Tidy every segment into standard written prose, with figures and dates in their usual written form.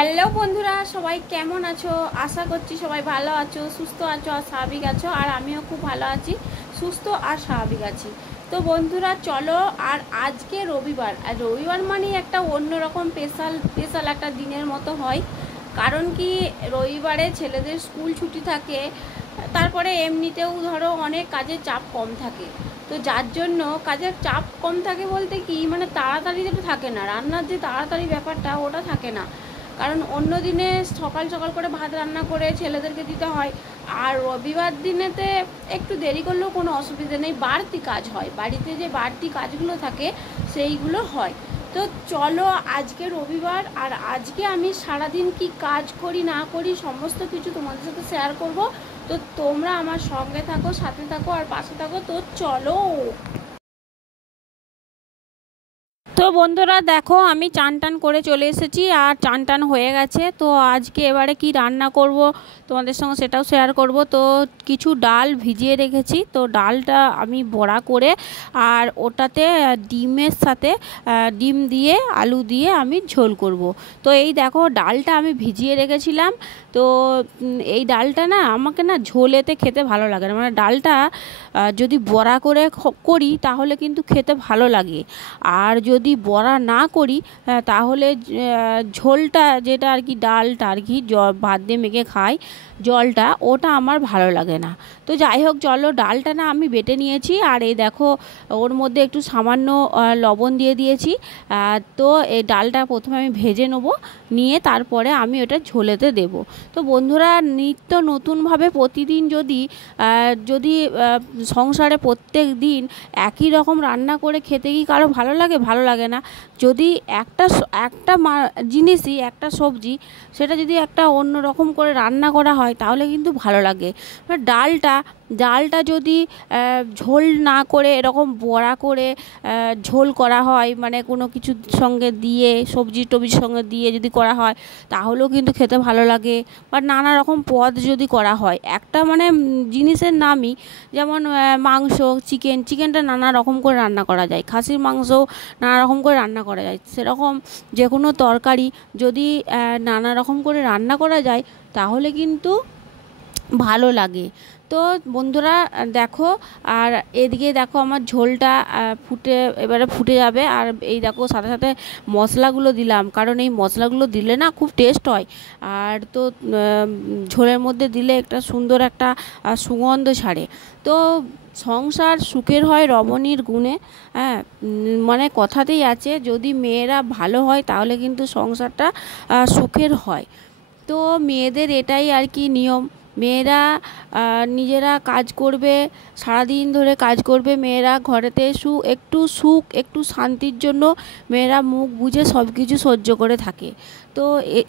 Hello বন্ধুরা, সবাই কেমন আছো? আশা করছি সবাই ভালো আছো, সুস্থ আছো আর স্বাভাবিক আছো। আর আমিও খুব ভালো আছি, সুস্থ আর স্বাভাবিক আছি। তো বন্ধুরা চলো, আর আজকে রবিবার, আর রবিবার মানেই একটা অন্যরকম স্পেশাল একটা দিনের মতো হয়। কারণ কি, রবিবারে ছেলেদের স্কুল ছুটি থাকে, তারপরে এমনিতেও ধরো অনেক কাজের চাপ কম থাকে। তো যার জন্য কাজের চাপ কম থাকে বলতে কি, মানে তাড়াতাড়ি যেটা থাকে না, রান্নার যে তাড়াতাড়ি ব্যাপারটা ওটা থাকে না। কারণ অন্য দিনে সকাল সকাল করে ভাত রান্না করে ছেলেদেরকে দিতে হয়, আর রবিবার দিনেতে একটু দেরি করলেও কোনো অসুবিধা নেই, বাড়তি কাজ হয়, বাড়িতে যে বাড়তি কাজগুলো থাকে সেইগুলো হয়। তো চলো, আজকে রবিবার, আর আজকে আমি সারাদিন কি কাজ করি না করি সমস্ত কিছু তোমাদের সাথে শেয়ার করব। তো তোমরা আমার সঙ্গে থাকো, সাথে থাকো আর পাশে থাকো। তো চলো। তো বন্ধুরা দেখো, আমি চান টান করে চলে এসেছি, আর চান টান হয়ে গেছে। তো আজকে এবারে কি রান্না করব তোমাদের সঙ্গে সেটাও শেয়ার করব। তো কিছু ডাল ভিজিয়ে রেখেছি, তো ডালটা আমি বড়া করে আর ওটাতে ডিমের সাথে ডিম দিয়ে আলু দিয়ে আমি ঝোল করব। তো এই দেখো, ডালটা আমি ভিজিয়ে রেখেছিলাম। তো এই ডালটা না আমাকে না ঝোলেতে খেতে ভালো লাগে না, মানে ডালটা যদি বড়া করে করি তাহলে কিন্তু খেতে ভালো লাগে। আর যদি বড়া না করি তাহলে ঝোলটা যেটা আর কি, ডালটা আর কি ভাত দিয়ে মেখে খাই, জলটা ওটা আমার ভালো লাগে না। তো যাই হোক, চলো, ডালটা না আমি বেটে নিয়েছি, আর এই দেখো ওর মধ্যে একটু সামান্য লবণ দিয়ে দিয়েছি। তো এই ডালটা প্রথমে আমি ভেজে নেবো, নিয়ে তারপরে আমি ওটা ঝোলেতে দেব। তো বন্ধুরা, নিত্য নতুনভাবে প্রতিদিন যদি যদি সংসারে প্রত্যেক দিন একই রকম রান্না করে খেতে কি কারো ভালো লাগে? ভালো লাগে না। যদি একটা জিনিসই, একটা সবজি, সেটা যদি একটা অন্য রকম করে রান্না করা হয় তাহলে কিন্তু ভালো লাগে। ডালটা যদি ঝোল না করে এরকম বড়া করে ঝোল করা হয়, মানে কোনো কিছুর সঙ্গে দিয়ে, সবজি টবির সঙ্গে দিয়ে যদি করা হয় তাহলেও কিন্তু খেতে ভালো লাগে। বা নানা রকম পদ যদি করা হয়, একটা মানে জিনিসের নামই, যেমন মাংস, চিকেনটা নানা রকম করে রান্না করা যায়, খাসির মাংসও নানা রকম করে রান্না করা যায়, সেরকম যে কোনো তরকারি যদি নানা রকম করে রান্না করা যায় তাহলে কিন্তু ভালো লাগে। তো বন্ধুরা দেখো, আর এদিকে দেখো আমার ঝোলটা এবারে ফুটে যাবে। আর এই দেখো, সাথে সাথে মশলাগুলো দিলাম, কারণ এই মশলাগুলো দিলে না খুব টেস্ট হয়। আর তো ঝোলের মধ্যে দিলে একটা সুন্দর একটা সুগন্ধ ছাড়ে। তো সংসার সুখের হয় রমণীর গুণে, হ্যাঁ, মানে কথাতেই আছে, যদি মেয়েরা ভালো হয় তাহলে কিন্তু সংসারটা সুখের হয়। তো মেয়েদের এটাই আর কি নিয়ম। মেয়েরা নিজেরা কাজ করবে, সারাদিন ধরে কাজ করবে, মেয়েরা ঘরেতে একটু সুখ, একটু শান্তির জন্য মেয়েরা মুখ বুজে সব কিছু সহ্য করে থাকে। তো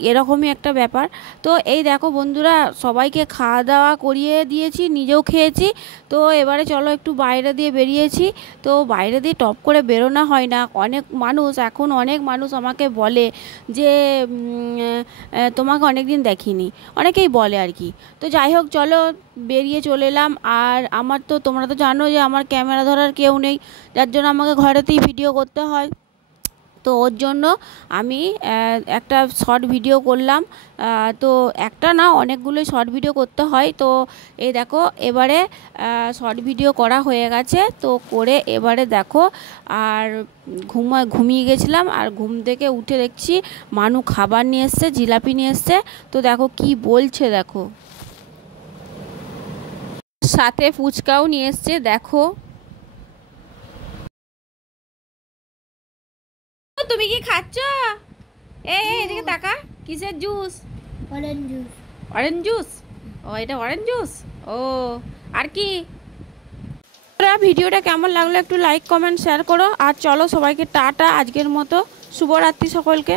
এরকমই একটা ব্যাপার। তো এই দেখো বন্ধুরা, সবাইকে খাওয়া দাওয়া করিয়ে দিয়েছি, নিজেও খেয়েছি। তো এবারে চলো, একটু বাইরে দিয়ে বেরিয়েছি। তো বাইরে দিয়ে টপ করে বেরোনো হয় না। অনেক মানুষ আমাকে বলে যে তোমাকে অনেক দিন দেখিনি, অনেকেই বলে আর কি। তো যাই হোক, চলো, বেরিয়ে চলে এলাম। আর তোমরা তো জানো যে আমার ক্যামেরা ধরার কেউ নেই, যার জন্য আমাকে ঘরেতেই ভিডিও করতে হয়। তো ওর জন্য আমি একটা শর্ট ভিডিও করলাম। তো একটা না, অনেকগুলোই শর্ট ভিডিও করতে হয়। তো এই দেখো, এবারে শর্ট ভিডিও করা হয়ে গেছে। তো করে এবারে দেখো, আর ঘুমিয়ে গেছিলাম, আর ঘুম থেকে উঠে দেখছি মানু খাবার নিয়ে এসছে, জিলাপি নিয়ে এসছে। তো দেখো কি বলছে, দেখো, সাথে ফুচকাও নিয়ে এসছে, দেখো। তুমি কি খাচ্ছ? এদিকে তাকা, কিসের juice? Orange juice. Orange juice? ও, এটা অরেঞ্জ জুস। ও, আর কি? ভিডিওটা কেমন লাগলো একটু লাইক, কমেন্ট, শেয়ার করো। আর চলো, সবাইকে টাটা, আজকের মতো শুভরাত্রি সকলকে।